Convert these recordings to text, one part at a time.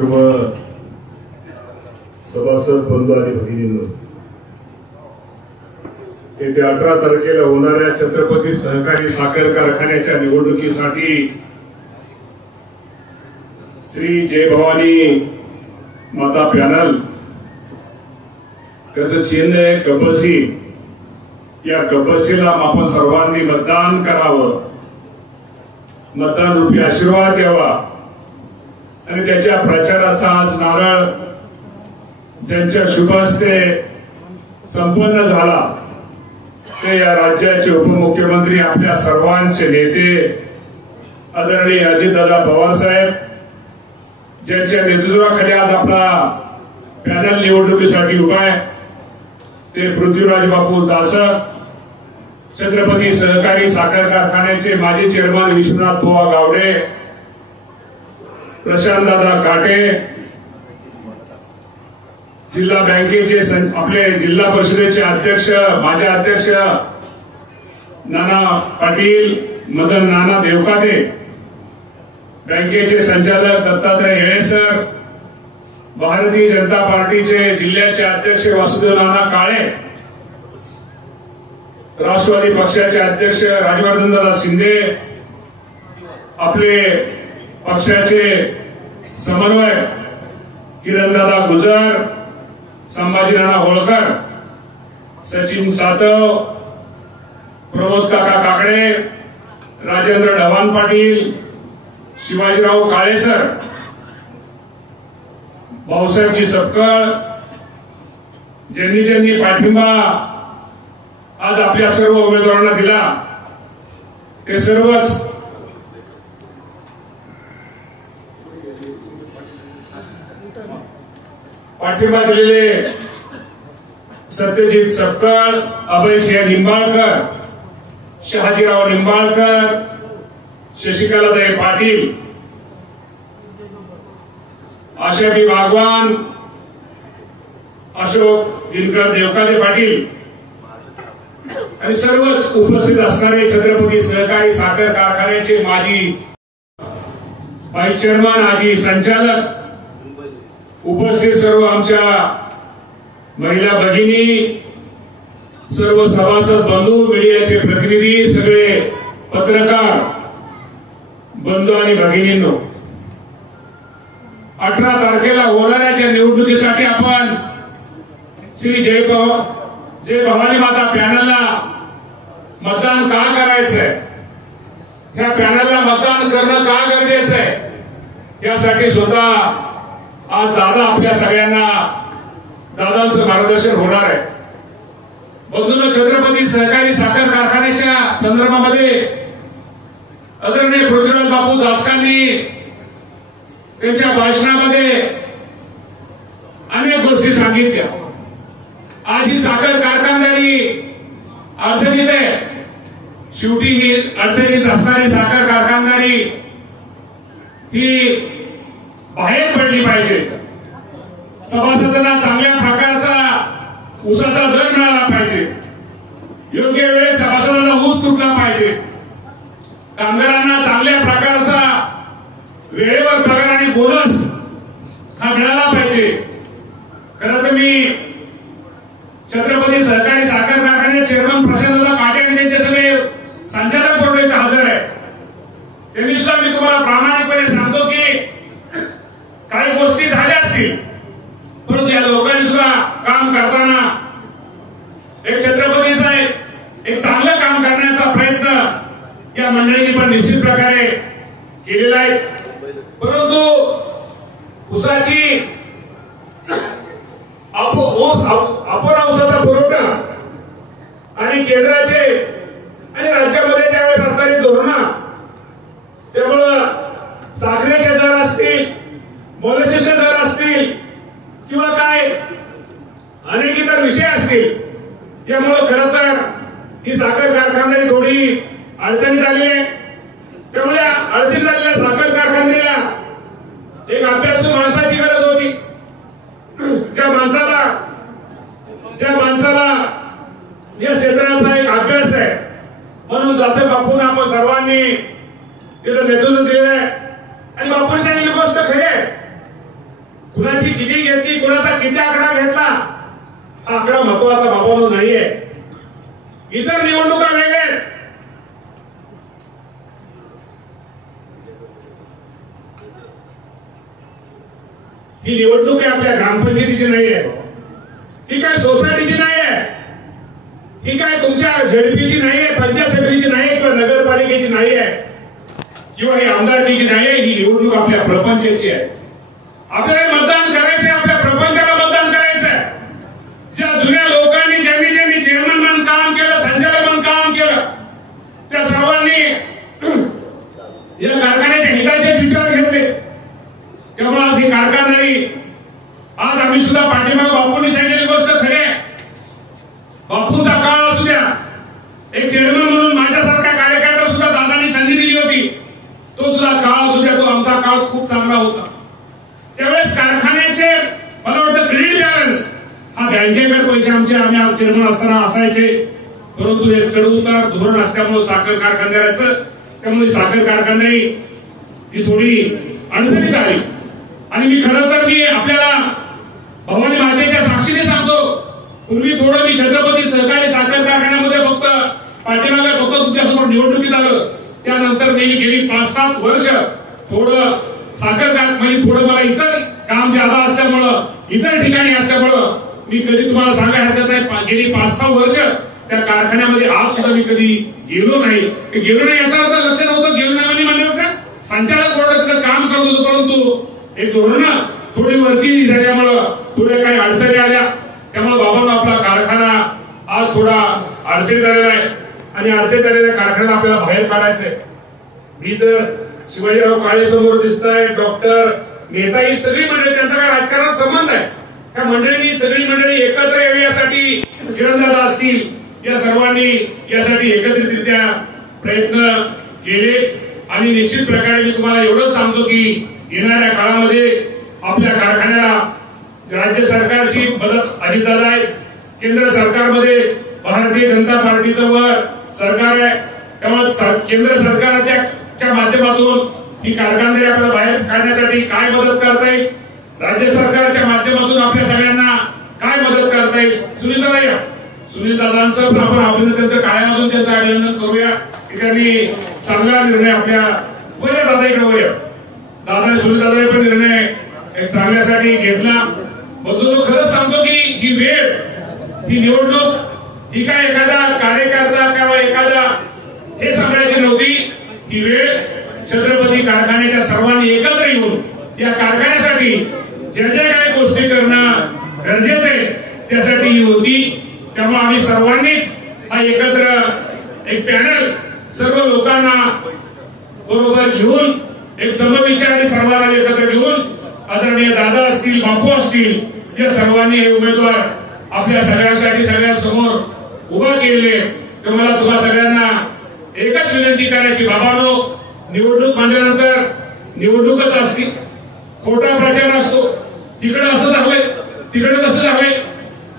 सर्व सभासद बंधू आणि भगिनींनो, येत्या 18 तारखेला होणाऱ्या छत्रपती सहकारी साखर कारखान्याच्या निवडणुकीसाठी श्री जय भवानी माता पॅनल, त्याचं चिन्ह आहे कपसी. या कपसीला आपण सर्वांनी मतदान करावं, मतदान रूपी आशीर्वाद द्यावा आणि त्याच्या प्रचाराचा आज नारळ ज्यांच्या शुभ हस्ते संपन्न झाला ते या राज्याचे उपमुख्यमंत्री, आपल्या सर्वांचे नेते आदरणीय अजितदादा पवार साहेब, ज्यांच्या नेतृत्वाखाली आज आपला पॅनल निवडणुकीसाठी उभा आहे, ते पृथ्वीराज बापू जासर, छत्रपती सहकारी साखर कारखान्याचे माजी चेअरमन विश्वनाथ बुवा गावडे, प्रशांत दादा काटे, जिल्हा बँकेचे आपले जिल्हा परिषदेचे अध्यक्ष, माजी अध्यक्ष नाना पाटील, मदन नाना देवकाते, बँकेचे संचालक दत्तात्रय येळेसर, भारतीय जनता पार्टीचे जिल्ह्याचे अध्यक्ष वासुदेव नाना काळे, राष्ट्रवादी पक्षाचे अध्यक्ष राजवर्धनदादा शिंदे, आपले पक्षाचे समन्वय किरणदादा गुजर, संभाजीनाना होळकर, सचिन सातव, प्रमोद काका काकडे, राजेंद्र ढवाण पाटील, शिवाजीराव काळेसर, भाऊसाहेबजी सपकळ, ज्यांनी पाठिंबा आज आपल्या सर्व उमेदवारांना दिला ते सर्वच पाठिंबा दिलेले सत्यजित सपकाळ, अभयसिंह निंबाळकर, शहाजीराव निंबाळकर, शशिकलाताई पाटील, आशाबी बागवान, अशोक दिनकर देवकाते पाटील आणि सर्वच उपस्थित असणारे छत्रपती सहकारी साखर कारखान्याचे माजी व्हाईस चेअरमन, माजी संचालक, उपस्थित सर्व आमच्या महिला भगिनी, सर्व सभासद बंधू, मीडियाचे प्रतिनिधी, सगळे पत्रकार बंधू आणि भगिनींनो, 18 तारखेला होणाऱ्या निवडणुकीसाठी आपण श्री जय भवानी माता पॅनलला मतदान का करायचंय, ह्या पॅनलला मतदान करणं का गरजेचं आहे, यासाठी स्वतः आज दादा आपल्या सगळ्यांना दादांचं मार्गदर्शन होणार आहे. बंधूंनो, छत्रपती सहकारी साखर कारखान्याच्या संदर्भामध्ये आदरणीय पृथ्वीराज बापू जाचकांनी त्यांच्या भाषणामध्ये अनेक गोष्टी सांगितल्या. आज ही साखर कारखानदारी अडचणीत आहे. शेवटी ही अडचणीत असणारी साखर कारखानदारी ही बाहेर पडली पाहिजे. सभासदांना चांगल्या प्रकारचा ऊसाचा दर मिळाला पाहिजे. योग्य वेळेत सभासदांना ऊस तुटला पाहिजे. कामगारांना चांगल्या प्रकारचा वेळेवर पगार आणि बोनस हा मिळाला पाहिजे. खरं तर मी छत्रपती सहकारी साखर कारखान्याचे चेअरमन प्रशांतदादा काटे आणि त्यांचे सगळे संचालक मंडळ इथे हजर आहे. त्यांनी सुद्धा मी तुम्हाला प्रामाणिकपणे सांगतो की काही गोष्टी झाल्या असतील, परंतु या लोकांनी सुद्धा काम करताना एक छत्रपतीचा एक चांगलं काम करण्याचा प्रयत्न या मंडळींनी पण निश्चित प्रकारे केलेला आहे. परंतु ऊसाची आपण ऊसाचा पुरवठा आणि केंद्राचे आणि राज्यामध्ये ज्यावेळेस असणारी धोरणं, त्यामुळं साखरेचे दर असतील, मोलेसेसचे दर असतील किंवा काय अनेक इतर विषय असतील, यामुळं खरं तर ही साखर कारखानदारी थोडी अडचणीत आली आहे. त्यामुळे अडचणीत आलेल्या साखर कारखानदारीला एक अभ्यासू माणसाची गरज होती. ज्या माणसाला या क्षेत्राचा एक अभ्यास आहे, म्हणून जाचक बापूंना आपण सर्वांनी तिथं नेतृत्व दिलंय आणि बापूंनी सांगितली गोष्ट खरी आहे कुणाची किती घेतली, कुणाचा किती आकडा घेतला, हा आकडा महत्वाचा बाबांनो नाहीये. इतर निवडणुका वेगळे. ही निवडणूक आपल्या ग्रामपंचायतीची नाहीये, ही काय सोसायटीची नाहीये, ही काय तुमच्या झडपीची नाहीये, पंचायत समितीची नाहीये किंवा नगरपालिकेची नाहीये किंवा ही आमदारकीची नाहीये. ही निवडणूक आपल्या प्रपंचाची आहे. आपल्याला मतदान करायचंय, आपल्या प्रपंचाला मतदान करायचंय. ज्या जुन्या लोकांनी ज्यांनी चेअरमन म्हणून काम केलं, संचालक म्हणून काम केलं, त्या सर्वांनी या कारखान्याच्या हिताचे विचार घेतले. त्यामुळे आज ही कारखानदारी, आज आम्ही सुद्धा पाठीमाग बापूंनी सांगितलेली गोष्ट खरी आहे. बापूंचा काळ असू द्या, एक चेअरमन म्हणून माझ्यासारखा कार्यकर्ता सुद्धा दादांनी संधी दिली होती, तो सुद्धा काळ असू द्या, तो आमचा काळ खूप चांगला होता. त्यावेळेस कारखान्याचे मला वाटतं क्रेडिट बॅलन्स हा बँकेकडे पैसे आमचे आम्ही चेअरमन असताना असायचे, परंतु एक चढउतार धोरण असल्यामुळे साखर कारखानदाराचं, त्यामुळे साखर कारखानदारी ही थोडी अडचणीत आली. आणि मी खरं तर मी आपल्याला भवानी मातेच्या साक्षीने सांगतो, पूर्वी थोडं मी छत्रपती सहकारी साखर कारखान्यामध्ये फक्त पाठीमागे फक्त तुमच्यासमोर निवडणुकीत आलं. त्यानंतर मी गेली 5-7 वर्ष थोडं साखर म्हणजे थोडं मला इतर काम ज्यादा असल्यामुळं, इतर ठिकाणी असल्यामुळं मी कधी तुम्हाला सांगायला हरकत नाही, गेली 5-6 वर्ष त्या कारखान्यामध्ये आज सुद्धा मी कधी गेलो नाही. याचा अर्थ लक्ष नव्हतं, गेलो नाही म्हणजे संचालक बोर्डात काम करत होतो, परंतु एक धोरण थोडी वरची झाल्यामुळं थोड्या काही अडचणी आल्या. त्यामुळे बाबांना आपला कारखाना आज थोडा अडचणीत आलेला आहे आणि अडचणीत आलेल्या कारखान्याला आपल्याला बाहेर काढायचंय. मी तर शिवाजीराव काळे समोर दिसत आहे, डॉक्टर नेता, ही सगळी मंडळी, त्यांचा काय राजकारणात संबंध आहे. त्या मंडळींनी सगळी मंडळी एकत्र यावी यासाठी, किरणदादा असतील, या सर्वांनी यासाठी एकत्रितरित्या प्रयत्न केले. आणि निश्चित प्रकारे मी तुम्हाला एवढंच सांगतो की येणाऱ्या काळामध्ये आपल्या कारखान्याला राज्य सरकारची मदत अजितदादा आहे, केंद्र सरकारमध्ये भारतीय जनता पार्टीचं वर सरकार आहे. त्यामुळे केंद्र सरकारच्या माध्यमातून ही कारखानदारी आपल्याला बाहेर काढण्यासाठी काय मदत करता येईल, राज्य सरकारच्या माध्यमातून आपल्या सगळ्यांना काय मदत करता येईल. सुनील दादांचं आपण अभिनंदनचं काळ्यामधून त्यांचं अभिनंदन करूया की त्यांनी चांगला निर्णय आपल्या दादाकडे दादाने सुनील दादाने पण निर्णय एक चांगल्यासाठी घेतला. बंधूंनो, खरंच सांगतो की ही वेळ, ही निवडणूक ही काय एखादा कार्यकर्ता किंवा एखादा हे सांगायची नव्हती. ही वेळ छत्रपती कारखान्याच्या सर्वांनी एकत्र येऊन या कारखान्यासाठी ज्या ज्या काही गोष्टी करणं गरजेचं आहे त्यासाठी ही होती. त्यामुळे आम्ही सर्वांनीच हा एकत्र एक पॅनल सर्व लोकांना बरोबर घेऊन, एक समविचारी सर्वांना एकत्र घेऊन, आदरणीय दादा असतील, बापू असतील, या सर्वांनी हे उमेदवार आपल्या सगळ्यांसाठी सगळ्यांसमोर उभा केले. तर मला तुम्हा सगळ्यांना एकच विनंती करायची, बाबांनो, निवडणूक म्हणल्यानंतर निवडणूकच असते, खोटा प्रचार असतो. तिकडे असं झालंय, तिकडे तसं झालंय,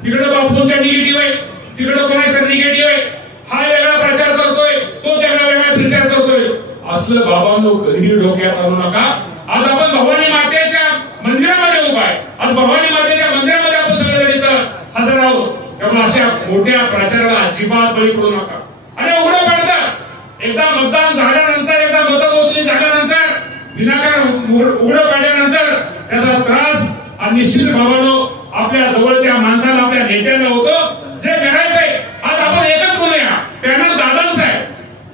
तिकडे बापूंच्या निगेटिव्ह आहे, तिकडे कोणाचा निगेटिव्ह आहे, हा वेगळा प्रचार करतोय, तो त्याला वेगळा प्रचार करतोय. असलं बाबांनो कधीही डोक्यात आणू नका. आज आपण भवानी मातेच्या मंदिरामध्ये उभा आहे, आज भवानी मातेच्या मंदिरामध्ये आपण सगळेजण इथं हजर आहोत. त्यामुळे अशा खोट्या प्रचाराला अजिबात बळी पडू नका. आणि उघडं पडतं, एकदा मतदान झाल्यानंतर, एकदा मतमोजणी झाल्यानंतर, विनाकारण उघडं पडल्यानंतर त्याचा त्रास निश्चित भावानो आपल्या जवळच्या माणसाला, आपल्या नेत्याला होतो. जे करायचंय आज आपण एकच बोलूया, पॅनल दादांचा आहे,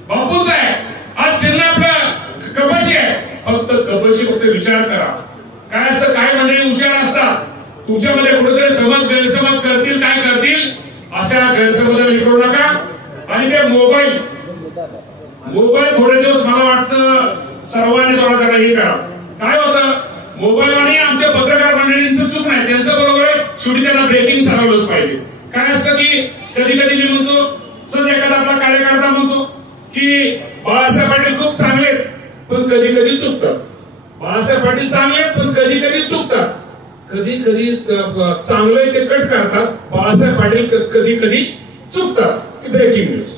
बापूंचा आहे, आज चिन्ह आपलं कबशी आहे. फक्त विचार करा. काय असतं, काय मंडळी हुशार असतात, तुमच्यामध्ये कुठेतरी गैरसमज करतील, काय करतील, अशा गैरसमज करू नका. आणि ते मोबाईल थोडे दिवस मला वाटतं सर्वांनी थोडा हे करा. काय होतं, मोबाईल आणि आमच्या पत्रकार मंडळींचं चूक नाही, त्यांचं बरोबर आहे, शेवटी त्यांना ब्रेकिंग चालवलंच पाहिजे. काय असतं की कधी कधी मी म्हणतो, सहज एखादा आपला कार्यकर्ता म्हणतो की बाळासाहेब पाटील खूप चांगले पण कधी कधी चुकतात. बाळासाहेब पाटील चांगले पण कधी कधी चुकतात. कधी कधी चांगलं ते कट करतात, बाळासाहेब पाटील कधी कधी चुकतात. Breaking news.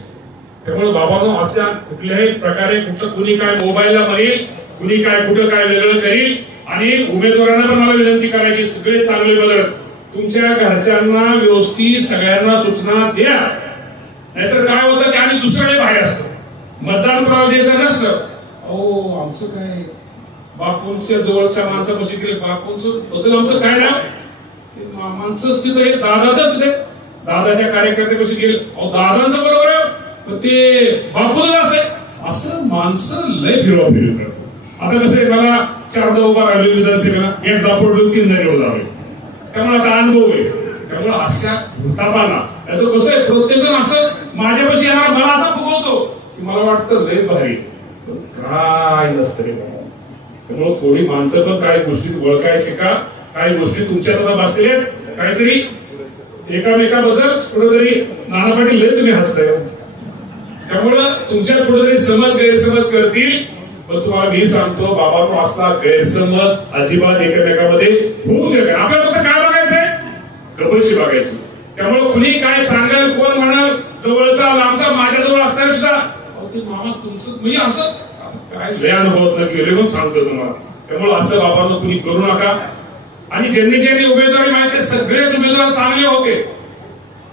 त्यामुळे बाबांनो, अशा कुठल्याही प्रकारे कुठं कुणी काय मोबाईलला म्हणेल, कुणी काय कुठं काय वेगळं करील. आणि उमेदवारांना पण मला विनंती करायची, सगळे चांगले बघत तुमच्या घरच्यांना व्यवस्थित सगळ्यांना सूचना द्या. नाहीतर काय होतं की आम्ही दुसऱ्याकडे बाहेर असतो, मतदान कोणाला द्यायचं नसलं. अहो आमचं काय बापूंच्या जवळच्या माणसापाशी गेले, बापूंचं आमचं काय नाव ते मामांचंच तिथं, दादाचंच तिथे दादाच्या कार्यकर्त्यापाशी गेले. अहो दादांचं बरोबर आहे पण ते बापूच असेल, असं माणसं लय फिरवा फिरवी करतात. आता कसं आहे, मला 4दा उभा राहिलो विधानसभेला, एकदा पडलो 3दा निवड झालोय, त्यामुळे आता अनुभव आहे. त्यामुळे अशा भूतापाला कसं आहे, प्रत्येक जण असं माझ्यापाशी येणार मला असं फुगवतो की मला वाटतं लयच भारी, काय नसतं रे. त्यामुळे थोडी माणसं पण काही गोष्टी ओळखाय शिका. काही गोष्टी तुमच्यात आता बसलेल्या आहेत, काहीतरी एकामेकाबद्दल कुठेतरी नाना पाटील लय तुम्ही हसताय, त्यामुळं तुमच्यात कुठेतरी समज गैरसमज करतील. पण तुम्हाला मी सांगतो बाबांनो, असला गैरसमज अजिबात एकमेकामध्ये होऊ नये. आपल्याला फक्त काय बघायचंय, गबशी बघायची. त्यामुळे कुणी काय सांगाल, कोण म्हणाल, जवळचा लांबचा माझ्या जवळ असताना सुद्धा ते मामा तुमचं मी असं काय लय अनुभव गेले म्हणून सांगतो तुम्हाला. त्यामुळे असं बाबांनो कुणी करू नका. आणि ज्यांनी उमेदवारी माहिती सगळेच उमेदवार चांगले होते,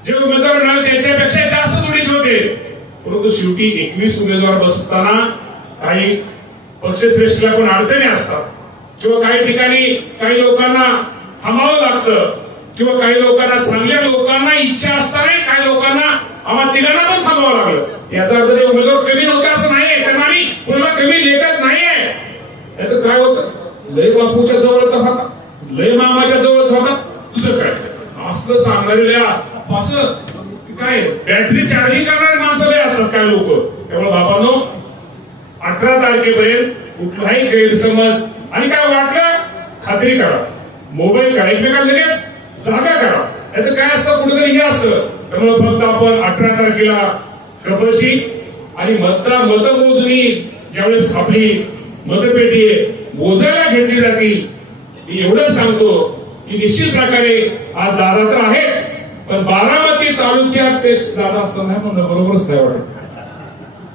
जे उमेदवार मिळाले त्याच्यापेक्षा जास्त थोडीच होते. परंतु शेवटी 21 उमेदवार बसताना काही पक्षश्रेष्ठीला पण अडचणी असतात, किंवा काही ठिकाणी काही लोकांना थांबावं लागतं, किंवा काही लोकांना चांगल्या लोकांना इच्छा असताना काही लोकांना आम्हाला तिघांना पण थांबावं लागलं. याचा अर्थ ते उमेदवार कमी नव्हते असं नाहीये, त्यांना आम्ही कोणाला कमी लेखत नाहीये. नाहीतर काय होतं, लय बापूच्या जवळचा होता, लय मामाच्या जवळचा होता, तुझं काय असलं सांगणारे असं काय बॅटरी चार्जिंग करणारे माणसं लय असतात काय लोक. त्यामुळे बाबांनो 18 तारखेपर्यंत कुठलाही गैरसमज आणि काय वाटलं खात्री करा, मोबाईल करा, एकमेकाला लगेच जागा करा. नाहीतर काय असतं, कुठेतरी हे असतं. त्यामुळे फक्त आपण 18 तारखेला कबशी आणि मतमोजणी ज्यावेळेस आपली मतपेटी मोजायला घेतली जातील, एवढं सांगतो की निश्चित प्रकारे आज दादा तर आहेच, पण बारामती तालुक्यात दादा असं नाही म्हणणं बरोबरच नाही वाटत.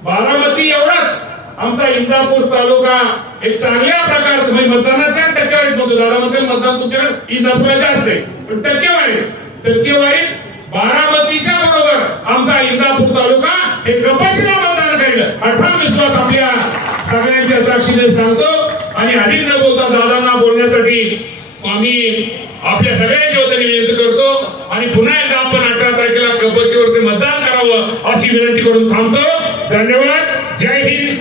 बारामती एवढाच आमचा इंदापूर तालुका एक चांगल्या प्रकारचं म्हणजे मतदानाच्या टक्केवारीत म्हणतो. दादा म्हणते मतदान तुमच्याकडे इंदापूरला जास्त आहे, पण टक्केवारीत बारामतीच्या बरोबर आमचा इंदापूर तालुका हे कपाशीला मतदान करेल, अठरा विश्वास आपल्या सगळ्यांच्या साक्षीने सांगतो. आणि अधिक न बोलता दादांना बोलण्यासाठी आम्ही आपल्या सगळ्यांच्या वतीने विनंती करतो. आणि पुन्हा एकदा आपण 18 तारखेला कबशीवरती मतदान करावं अशी विनंती करून थांबतो. धन्यवाद. जय हिंद.